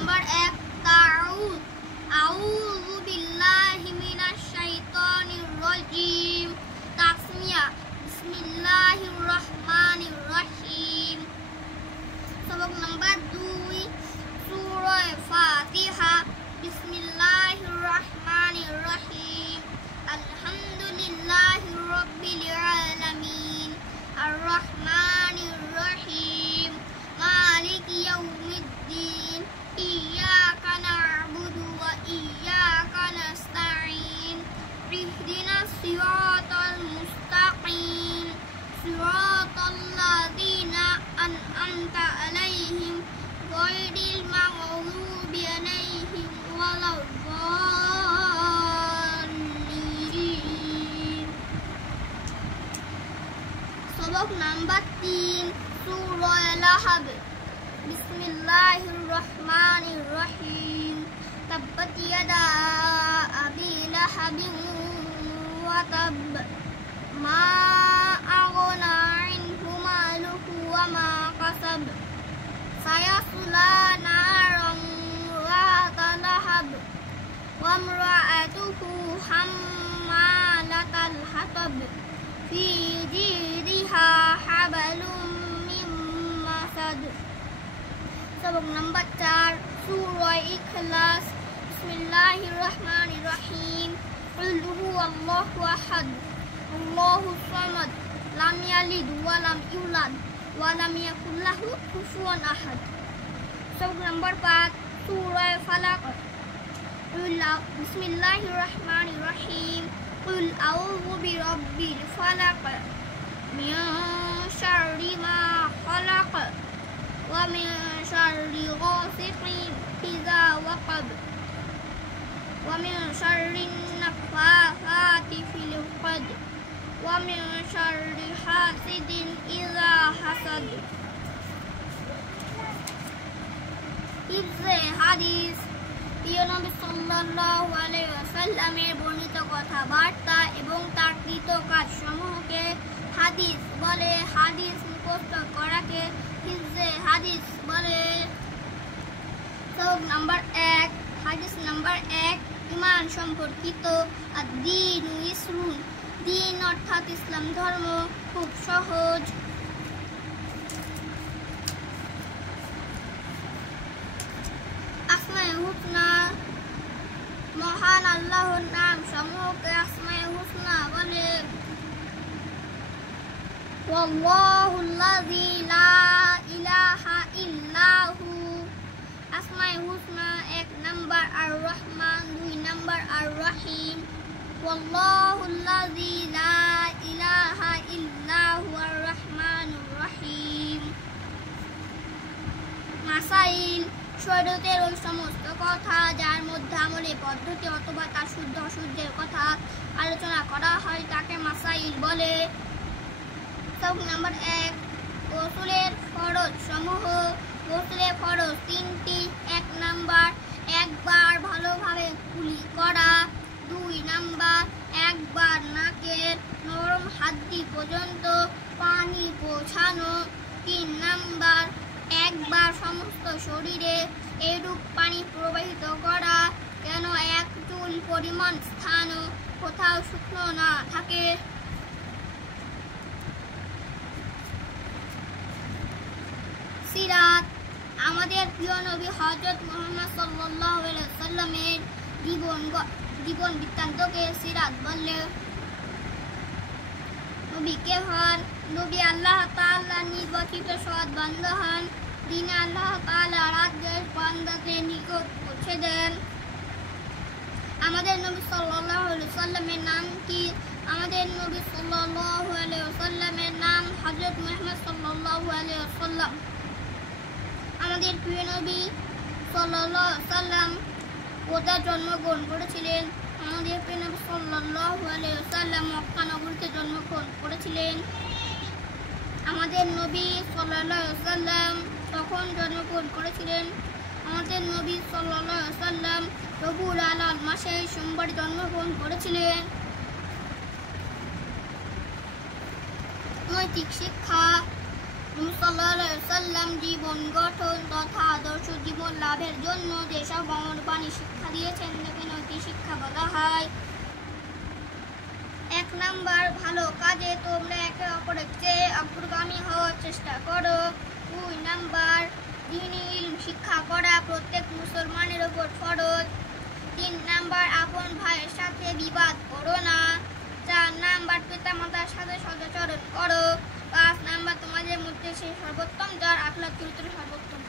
Number 1 তাউয আউযু বিল্লাহি মিনাশ শাইতানির রাজিম। তাসমিয়া বিসমিল্লাহির রহমানির রহিম। সবক নাম্বার 2 সূরা ফাতিহা বিসমিল্লাহির রহমানির রহিম। আলহামদুলিল্লাহি রাব্বিল আলামিন আর রহমানির রহিম মালিকি ইয়াউমিদ্দিন ইয়্যাকা না'বুদু ওয়া ইয়্যাকা নাস্তাঈন ইহদিনাস সিরাতাল মুস্তাকিম সিরাতাল লাযিনা আন'আমতা আলাইহিম গায়রিল মাগযুবি আলাইহিম ওয়ালাদ-দাল্লিন। সবক নাম্বার 3 সূরা লাহাব বিসমিল্লাহির রহমানির রহিম। তাব্বাত ইয়াদা আবি লাহাবিন ওয়া তাব মা আগনা আনহু মালুহু ওয়া মা কাসাব সায়াসলা নারান যাতা লাহাব ওয়া ইমরাআতুহু হাম্মালাতাল হাতাব ফি জিদিহা হাবলুম মিন মাসাদ। সবক নাম্বার 4 সূরা ইখলাস বিসমিল্লাহির রহমানির রহিম। কুল হুয়াল্লাহু আহাদ আল্লাহুস সামাদ লাম ইয়ালিদ ওয়া লাম ইউলাদ ওয়া লাম ইয়াকুল লাহু কুফুয়ান আহাদ। সবক নাম্বার 5 সূরা ফালাক বিসমিল্লাহির রহমানির রহিম। কুল আউযু বিরাব্বিল ফালাক মিন শাররি মা খালাক ওয়া মিন শাররি গাসিকিন ইযা ওয়াকাব ওয়া মিন শাররিন নাফাসাতি ফিল উকদ ওয়া মিন শাররি হাসিদিন ইযা হাসাদ। হিফজে হাদিস প্রিয় নবী সাল্লাল্লাহু আলাইহি ওয়াসাল্লামের বর্ণিত কথাবার্তা এবং তার কৃত কাজসমূহকে হাদিস বলে। হাদিস মুখস্থ করাকে হিফজে হাদিস বলে। সবক নাম্বার 1 হাদিস নাম্বার 1 ঈমান সম্পর্কিত। আদ-দীনু ইসরুন দ্বীন অর্থাৎ ইসলাম ধর্ম খুব সহজ। আসমায়ে হুসনা মহান আল্লাহর নাম সমূহকে আসমায়ে হুসনা বলে। ওয়াল্লাহুল্লাযী লা ইলাহা ইল্লাহু আসমায়ে হুসনা 1 নাম্বার আর রহমান 2 নাম্বার আর রহিম। ওয়াল্লাহুল্লাযী লা ইলাহা ইল্লাহু আর রহমানুর রহিম। মাসাইল শরীয়তের ওই সমস্ত কথা যার মধ্যে আমলের পদ্ধতি অথবা তার শুদ্ধ অশুদ্ধের কথা আলোচনা করা হয় তাকে মাসাইল বলে। সবক নাম্বার 1 গোসলের ফরজ সমূহ। গোসলের ফরজ 3টি। 1 নাম্বার একবার ভালোভাবে কুলি করা। 2 নাম্বার একবার নাকের নরম হাড্ডি পর্যন্ত পানি পৌঁছানো। 3 নাম্বার একবার সমস্ত শরীরে এরূপ পানি প্রবাহিত করা যেন এক চুল পরিমাণ স্থানও কোথাও শুকনো না থাকে। সিরাত আমাদের প্রিয় নবী হযরত মুহাম্মদ সাল্লাল্লাহু আলাইহি ওয়াসাল্লামের জীবন বৃত্তান্তকে সিরাত বলে। নবী কে হন? নবী আল্লাহ তাআলার নির্বাচিত সৎ বান্দা হন। তিনি আল্লাহ তাআলা রাজ্যের বান্দাদের নিকট পৌঁছে দেন। আমাদের নবী সাল্লাল্লাহু আলাইহি ওয়াসাল্লামের নাম কি? আমাদের নবী সাল্লাল্লাহু আলাইহি ওয়াসাল্লামের নাম হযরত মুহাম্মদ সাল্লাল্লাহু আলাইহি ওয়াসাল্লাম। আমাদের প্রিয় নবী সাল্লাল্লাহু আলাইহি ওয়াসাল্লাম কোথায় জন্মগ্রহণ করেছিলেন? আমাদের প্রিয় নবী সাল্লাল্লাহু আলাইহি ওয়াসাল্লাম মক্কা নগরীতে জন্মগ্রহণ করেছিলেন। আমাদের নবী সাল্লাল্লাহু আলাইহি ওয়াসাল্লাম তখন জন্মগ্রহণ করেছিলেন। আমাদের নবী সাল্লাল্লাহু আলাইহি ওয়াসাল্লাম রবিউল আউয়াল মাসে সোমবার জন্মগ্রহণ করেছিলেন। নৈতিক শিক্ষা। নবী সাল্লাল্লাহু আলাইহি ওয়াসাল্লাম জীবন গঠন তথা আদর্শ জীবন লাভ লাভের জন্য যেসব বাণী শিক্ষা দিয়েছেন তাকে নৈতিক শিক্ষা বলা হয়। 1 নাম্বার, ভালো কাজে তোমরা একে অপরের চেয়ে অগ্রগামী হওয়ার চেষ্টা করো। 2 নাম্বার, দ্বীনি ইলম শিক্ষা করা প্রত্যেক মুসলমানের উপর ফরজ। 3 নাম্বার, আপন ভাইয়ের সাথে বিবাদ করো না। 4 নাম্বার, পিতামাতার সাথে সদাচরণ করো। 5 নাম্বার, তোমাদের মধ্যে সেই সর্বোত্তম যার আখলাক চরিত্র সর্বোত্তম।